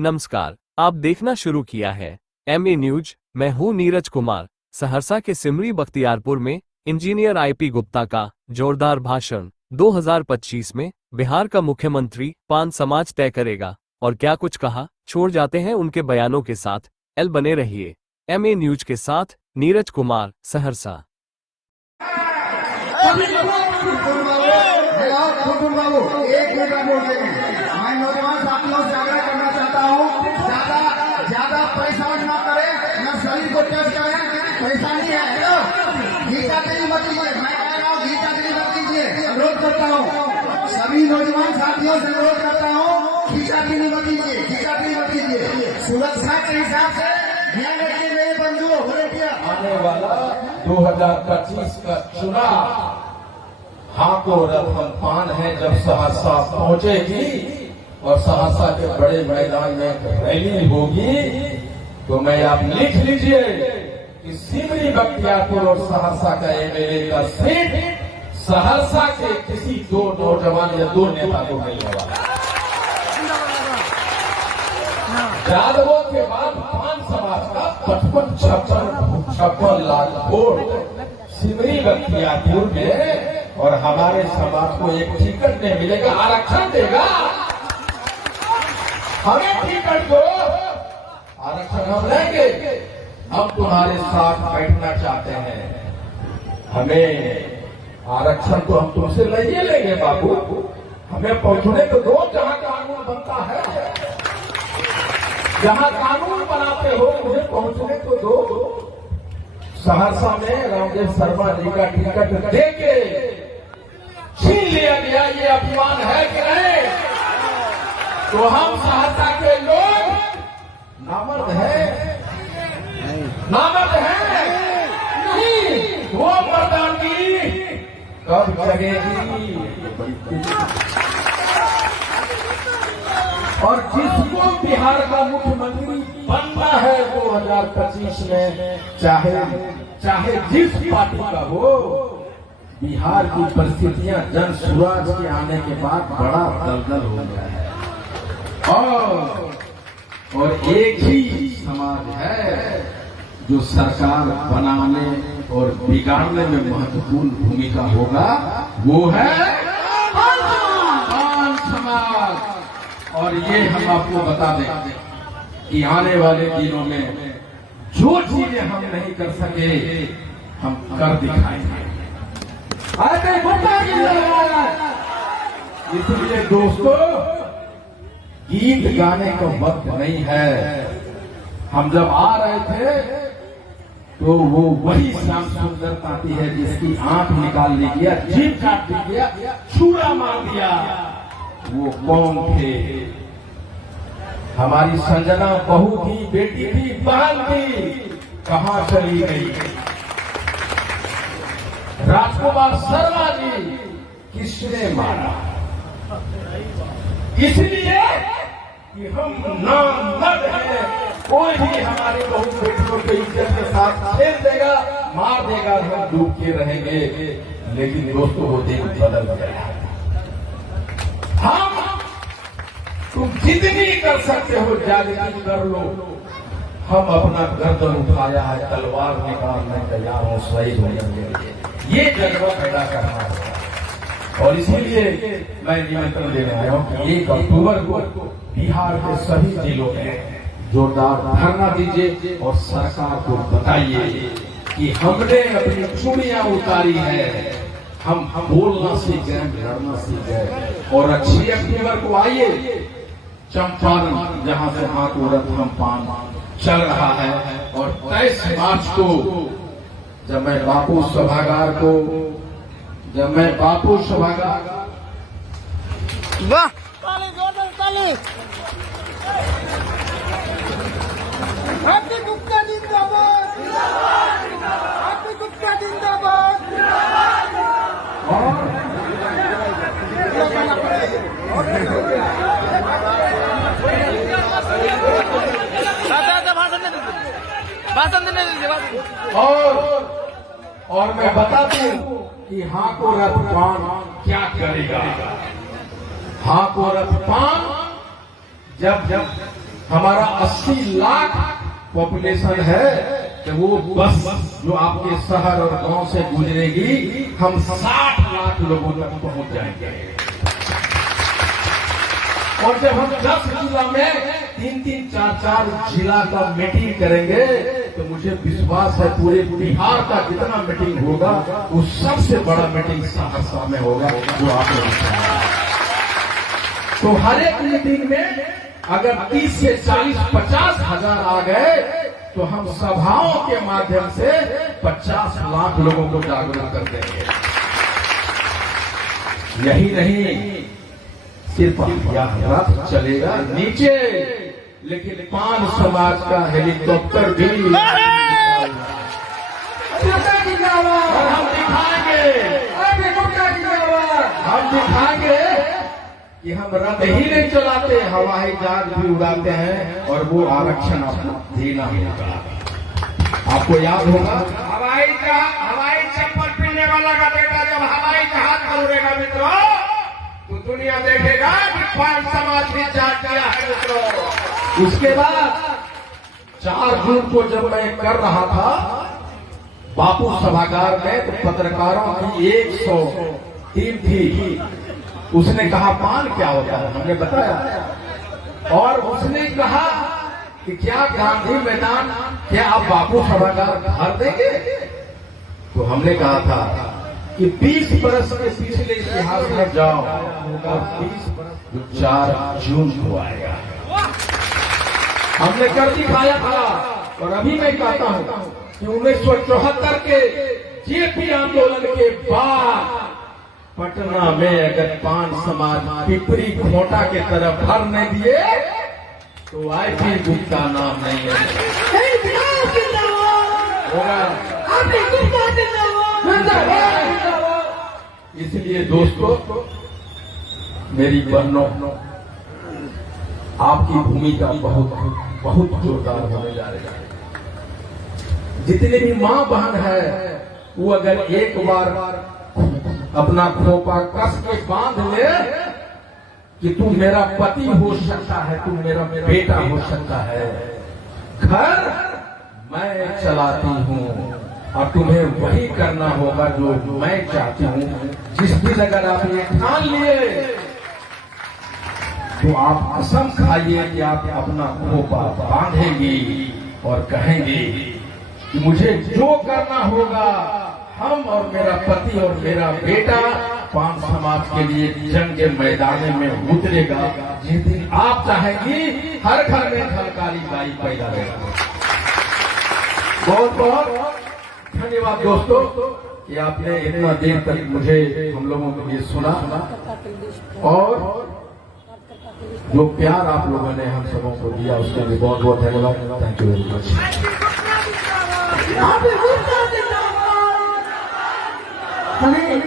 नमस्कार, आप देखना शुरू किया है MA न्यूज। मैं हूं नीरज कुमार। सहरसा के सिमरी बख्तियारपुर में इंजीनियर IP गुप्ता का जोरदार भाषण। 2025 में बिहार का मुख्यमंत्री पान समाज तय करेगा, और क्या कुछ कहा, छोड़ जाते हैं उनके बयानों के साथ। बने रहिए MA न्यूज के साथ। नीरज कुमार, सहरसा। मैं नौजवान साथियों से आग्रह करना चाहता हूँ, ज्यादा परेशान ना करें, न शरीर को टेस्ट करें। परेशानी है, घीचा तेरी मत लीजिए। मैं कह रहा हूँ, घीचा तेरी मत लीजिए। अनुरोध करता हूँ, सभी नौजवान साथियों से अनुरोध करता हूँ, घीचा तेरी मत लीजिए, घीचा तेरी मत लीजिए। सुरक्षा के हिसाब से ध्यान रखिए मेरे बंधुओं। आने वाला 2025 का चुनाव हाको रथम पान है। जब सहरसा पहुंचेगी और सहरसा के बड़े मैदान में रैली होगी, तो मैं आप लिख लीजिए कि सिमरी बख्तियारपुर और सहरसा का MLA का सीट सहरसा के किसी दो नौजवान या दो नेता को मिलने वाला। यादवों के बाद पान समाज का 55 लाख वोट सिमरी बख्तियारपुर में, और हमारे समाज को एक टिकट नहीं मिलेगा। आरक्षण देगा, हमें टिकट दो, आरक्षण हम लेंगे। हम तुम्हारे साथ बैठना चाहते हैं, हमें आरक्षण तो हम तुमसे ले लेंगे बाबू। हमें पहुंचने तो दो, जहां कानून बनता है, जहां कानून बनाते हो मुझे पहुंचने तो दो। सहरसा में रामदेव शर्मा जी का टिकट देके छीन लिया गया, ये अपमान है कि नहीं? तो हम सहरसा के लोग नामर्द हैं, नामर्द हैं नहीं। वो मर्दानगी कब जगेगी? और जिसको बिहार का मुख्यमंत्री बनना है 2025 में, चाहे जिस पार्टी का हो, बिहार की परिस्थितियां जन स्वराज के आने के बाद बड़ा दलदल हो गया है। और एक ही समाज है जो सरकार बनाने और बिगाड़ने में महत्वपूर्ण भूमिका होगा, वो है पान समाज। और ये हम आपको बता दें कि आने वाले दिनों में जो चीजें हम नहीं कर सके, हम कर दिखाएंगे। इसलिए दोस्तों, गीत गाने का वक्त नहीं है। हम जब आ रहे थे तो वो वही श्याम सुंदर ताती है जिसकी आंख निकाल ली गया, जीभ काट दी गया, छुरा मार दिया। वो कौन थे? हमारी संजना बहू थी, बेटी थी, बहन थी, कहां चली गई? राजकुमार शर्मा जी किसने मारा? इसलिए कि हम नामर्द हैं। कोई भी हमारी बहू बेटियों को इज्जत के साथ खेल देगा, मार देगा, हम डूब के रहेंगे। लेकिन दोस्तों, वो दिन बदल गया। हम तुम जितनी कर सकते हो ज्यादती कर लो। हम अपना गर्दन उठाया है, तलवार निकालने तैयार हो, शहीद होने के लिए। ये जज्बा पैदा करना होगा। और इसीलिए मैं निमंत्रण देने आया हूँ कि 1 अक्टूबर को बिहार के सभी जिलों में जोरदार धरना दीजिए और सरकार को बताइए कि हमने अपनी चूड़ियां उतारी है। हम बोलना सीख गए, लड़ना सीख गए। और 6 अक्टूबर को आइए चंपारण, जहां से हाथ औरत हम पान चल रहा है। और 23 मार्च को जब मैं बापू सभागार वाह, ताली जोरदार ताली। हैप्पी गुप्ता जिंदाबाद, हैप्पी गुप्ता जिंदाबाद। भाषण देने दीजिए। और मैं बता दूं कि हाको रथ पान क्या करेगा। हाको रथ पान जब हमारा 80 लाख पॉपुलेशन है कि वो बस जो आपके शहर और गांव से गुजरेगी हम 60 लाख लोगों तक पहुंच जाएंगे। और जब हम 10 जिला में 3-3, 4-4 जिला का मीटिंग करेंगे तो मुझे विश्वास है पूरे बिहार का जितना मीटिंग होगा वो सबसे बड़ा मीटिंग सहरसा में होगा जो आप लोग। तो हर एक मीटिंग में अगर 30 से 40-50 हजार आ गए तो हम सभाओं के माध्यम से 50 लाख लोगों को जागरूक कर देंगे। यही नहीं, सिर्फ रथ चलेगा नीचे, लेकिन पान समाज का हेलीकॉप्टर भी हम दिखाएंगे कि हम रथ ही नहीं चलाते, हवाई जहाज भी उड़ाते हैं और वो आरक्षण आपको देना होगा। आपको याद होगा हवाई चप्पल पीने वाला का बेटा जब हवाई जहाज पर उड़ेगा मित्रों तो दुनिया देखेगा कि पान समाज ने चार्ज किया है मित्रों। उसके बाद 4 जून को जब मैं कर रहा था बापू सभागार में तो पत्रकारों की 100 टीम थी। उसने कहा पान क्या होता है, हमने बताया और उसने कहा कि क्या गांधी मैदान, क्या आप बापू सभागार भर देंगे? तो हमने कहा था कि 20 बरस के पिछले इतिहास में जाओ और 20 बरस जो 4 जून को आएगा हमने कर दिखाया था। और अभी मैं कहता हूं कि 1974 के जेपी आंदोलन के बाद पटना में अगर पान समाज पिपरी खोटा के तरफ भर नहीं दिए तो आईपी गुप्ता नाम नहीं है होगा। इसलिए दोस्तों, मेरी बहनों, आपकी भूमिका बहुत बहुत जोरदार होने जा रही है। जितने भी माँ बहन है वो अगर एक बार अपना खोपा कस के बांध ले कि तू मेरा पति हो सकता है, तू मेरा बेटा हो सकता है, घर मैं चलाती हूँ और तुम्हें वही करना होगा जो मैं चाहती हूँ। जिस दिन अगर आप ये ठान लिए तो आप कसम खाइए कि आप अपना खोपा बांधेंगी और कहेंगी कि मुझे जो करना होगा, हम और मेरा पति और मेरा बेटा पान समाज के लिए जंग के मैदान में उतरेगा। जिस दिन आप चाहेंगी हर घर में झलकारी गाय पैदा रहेगा। बहुत बहुत धन्यवाद दोस्तों कि आपने इतना देर तक मुझे हम लोगों के लिए सुना और जो प्यार आप लोगों ने हम सबों को दिया उसके लिए बहुत बहुत धन्यवाद। Thank you very much. Hey,